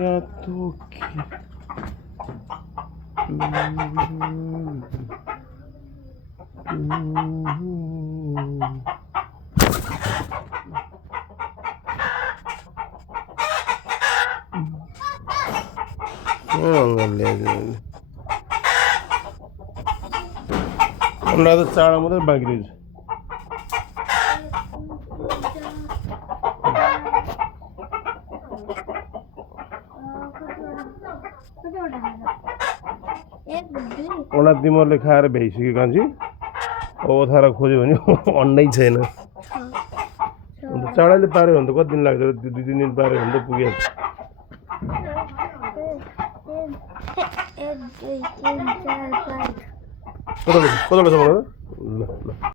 Rato que. আমরা তো চার আমাদের বাকি রয়েছে ओना तिमीहरूले खाएर भ्याइसक्यो कान्छी ओथार खोज्यो भने अन्नै छैन अन्त चाँडैले पार्यो भने त कति दिन लाग्छ त्यो 2-3 दिन पार्यो भने त पुग्यो कता कता